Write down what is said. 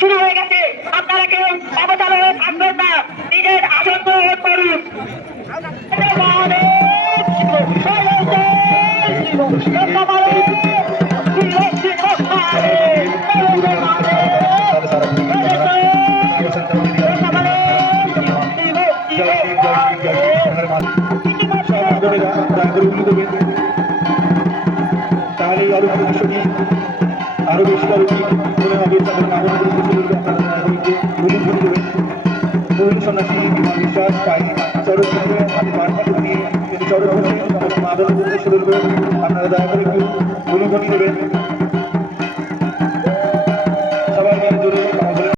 শুরু হয়ে গেছে। আপনারা কেউ অবতারণে থাকবেন না, নিজের আসন গ্রহণ করুন। তাহলে আরো বিষয়টি আরো বেশি মনে হবে তাদের তরুণ সন্ন্যাসী বিমান বিশ্বাস পাই চরণ হাতে বার্তা নিয়ে তিনি চরণ বসে মাদক শুরু আপনারা দয়া করে একটু গুরুধ্বনি দেবেন।